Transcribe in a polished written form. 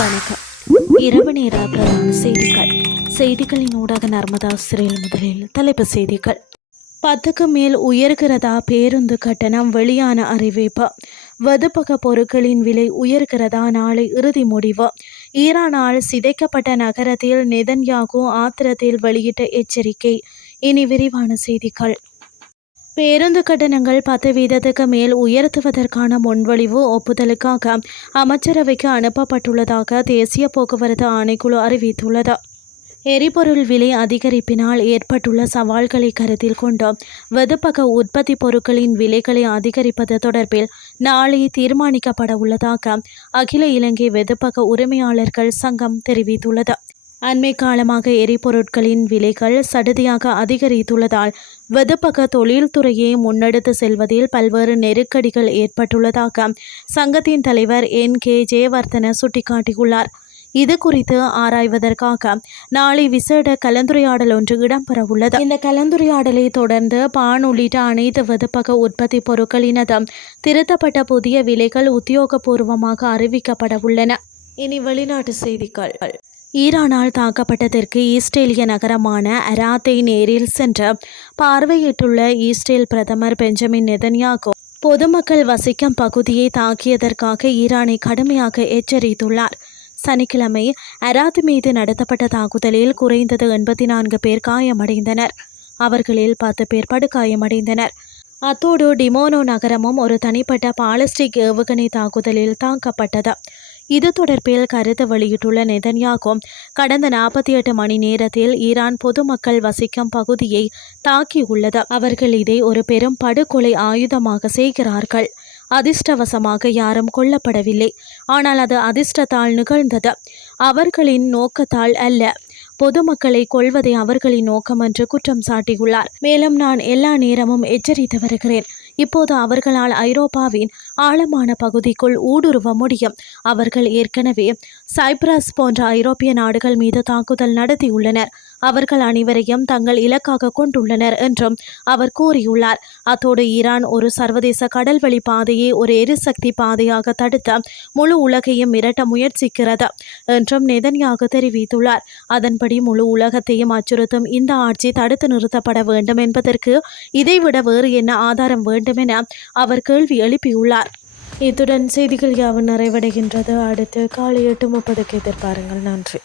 வணக்கம். இரவு நேர பிரதான செய்திகளின் ஊடாக நர்மதா சிறையில் முதலில் தலைப்புச் செய்திகள். 10க்கு மேல் உயர்கிறதா பேருந்து கட்டணம், வெளியான அறிவிப்பு. வதுப்பக பொருட்களின் விலை உயர்கிறதா, நாளை இறுதி முடிவு. ஈரானால் சிதைக்கப்பட்ட நகரத்தில் நெதன்யாகு ஆத்திரத்தில் வெளியிட்ட எச்சரிக்கை. இனி விரிவான செய்திகள். பேருந்து கட்டணங்கள் 10% மேல் உயர்த்துவதற்கான முன்வழிவு ஒப்புதலுக்காக அமைச்சரவைக்கு அனுப்பப்பட்டுள்ளதாக தேசிய போக்குவரத்து ஆணைக்குழு அறிவித்துள்ளது. எரிபொருள் விலை அதிகரிப்பினால் ஏற்பட்டுள்ள சவால்களை கருத்தில் கொண்டு வெதுப்பக உற்பத்தி பொருட்களின் விலைகளை அதிகரிப்பது தொடர்பில் நாளை தீர்மானிக்கப்பட உள்ளதாக அகில இலங்கை வெதுப்பக உரிமையாளர்கள் சங்கம் தெரிவித்துள்ளது. அண்மை காலமாக எரிபொருட்களின் விலைகள் சடுதியாக அதிகரித்துள்ளதால் வெதுப்பக தொழில்துறையை முன்னெடுத்து செல்வதில் பல்வேறு நெருக்கடிகள் ஏற்பட்டுள்ளதாக சங்கத்தின் தலைவர் NK ஜெயவர்தன சுட்டிக்காட்டியுள்ளார். இது குறித்து ஆராய்வதற்காக நாளை விசேட கலந்துரையாடல் ஒன்று இடம்பெறவுள்ளது. இந்த கலந்துரையாடலை தொடர்ந்து பான் உள்ளிட்ட அனைத்து வெதுப்பக உற்பத்தி பொருட்களினதும் திருத்தப்பட்ட புதிய விலைகள் உத்தியோகபூர்வமாக அறிவிக்கப்பட உள்ளன. இனி வெளிநாட்டு செய்திகள். ஈரானால் தாக்கப்பட்டதற்கு இஸ்ரேலிய நகரமான அராத்தை நேரில் சென்று பார்வையிட்டுள்ள இஸ்ரேல் பிரதமர் பெஞ்சமின் நெதன்யாகு பொதுமக்கள் வசிக்கும் பகுதியை தாக்கியதற்காக ஈரானை கடுமையாக எச்சரித்துள்ளார். சனிக்கிழமை அராத் மீது நடத்தப்பட்ட தாக்குதலில் குறைந்தது 84 பேர் காயமடைந்தனர். அவர்களில் 10 பேர் படுகாயமடைந்தனர். அத்தோடு டிமோனோ நகரமும் ஒரு தனிப்பட்ட பாலிஸ்டிக் ஏவுகணை தாக்குதலில் தாக்கப்பட்டது. இது தொடர்பில் கருத்து வெளியிட்டுள்ள நெதன்யாகு கடந்த 48 மணி நேரத்தில் ஈரான் பொதுமக்கள் வசிக்கும் பகுதியை தாக்கியுள்ளது. அவர்கள் இதை ஒரு பெரும் படுகொலை ஆயுதமாக செய்கிறார்கள். அதிர்ஷ்டவசமாக யாரும் கொல்லப்படவில்லை, ஆனால் அது அதிர்ஷ்டத்தால் நிகழ்ந்தது, அவர்களின் நோக்கத்தால் அல்ல. பொதுமக்களை கொல்வதே அவர்களின் நோக்கம் என்று குற்றம் சாட்டியுள்ளார். மேலும், நான் எல்லா நேரமும் எச்சரித்து வருகிறேன். இப்போது அவர்களால் ஐரோப்பாவின் ஆழமான பகுதிக்குள் ஊடுருவ முடியும். அவர்கள் ஏற்கனவே சைப்ரஸ் போன்ற ஐரோப்பிய நாடுகள் மீது தாக்குதல் நடத்தியுள்ளனர். அவர்கள் அனைவரையும் தங்கள் இலக்காக கொண்டுள்ளனர் என்றும் அவர் கூறியுள்ளார். அத்தோடு ஈரான் ஒரு சர்வதேச கடல்வழி பாதையை ஒரு எரிசக்தி பாதையாக தடுத்த முழு உலகையும் மிரட்ட முயற்சிக்கிறது என்றும் நெதன்யாகு தெரிவித்துள்ளார். அதன்படி முழு உலகத்தையும் அச்சுறுத்தும் இந்த ஆட்சி தடுத்து நிறுத்தப்பட வேண்டும் என்பதற்கு இதைவிட வேறு என்ன ஆதாரம் வேண்டும் என அவர் கேள்வி எழுப்பியுள்ளார். இத்துடன் செய்திகள் யாவும் நிறைவடைகின்றது. அடுத்து காலை 8:30க்கு எதிர்பாருங்கள். நன்றி.